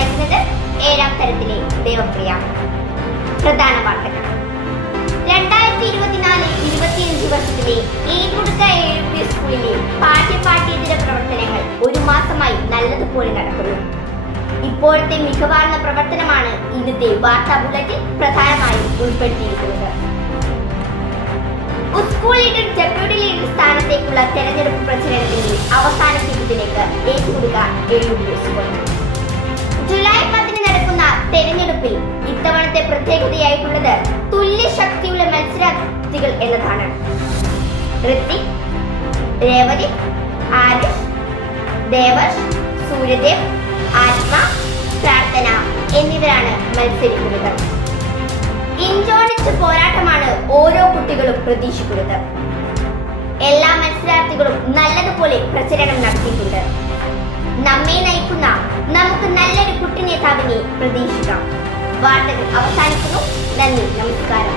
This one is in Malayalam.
വായിക്കുന്നത് 7ാം തരത്തിലെ ദേവപ്രിയ. പ്രധാന വാർത്തകൾ. 2024-25 വർഷത്തിലെ ഏറ്റുമുടുക്ക AUP സ്കൂളിലെ പാഠ്യേതര പ്രവർത്തനങ്ങൾ ഒരു മാസമായി നല്ലതുപോലെ നടക്കുന്നു. ഇപ്പോഴത്തെ മികവാർന്ന പ്രവർത്തനമാണ് ഇന്നത്തെ വാർത്താ ബുള്ളറ്റിൻ പ്രധാനമായും ഉൾപ്പെടുത്തിയിരിക്കുന്നത്. സ്കൂൾ ലീഡർ ഡെപ്യൂട്ടി ലീഡർ സ്ഥാനത്തേക്കുള്ള തെരഞ്ഞെടുപ്പ് പ്രചരണത്തിന്റെ അവസാന ഘട്ടത്തിലേക്ക് ഏറ്റുമുടുക്ക AUP സ്കൂൾ. ജൂലൈ 10 നടക്കുന്ന തെരഞ്ഞെടുപ്പിൽ ഇത്തവണത്തെ പ്രത്യേകതയായിട്ടുള്ളത് തുല്യ ശക്തിയുള്ള മത്സരാർത്ഥികൾ എന്നതാണ്. ഋത്തിക്, രേവതി, ആരിഷ്, ദേവർഷ്, സൂര്യദേവ്, ആത്മ, പ്രാർത്ഥന എന്നിവരാണ് മത്സരിക്കുന്നത്. ഇഞ്ചോടിച്ച പോരാട്ടമാണ് ഓരോ കുട്ടികളും പ്രതീക്ഷിക്കുന്നത്. എല്ലാ മത്സരാർത്ഥികളും നല്ലതുപോലെ പ്രചരണം നടത്തിയിട്ടുണ്ട്. നമ്മെ നയിക്കുന്ന നമുക്ക് നല്ലൊരു കുട്ടി നേതാവിനെ പ്രതീക്ഷിക്കാം. വാർത്തകൾ അവസാനിക്കുന്നു. നന്ദി, നമസ്കാരം.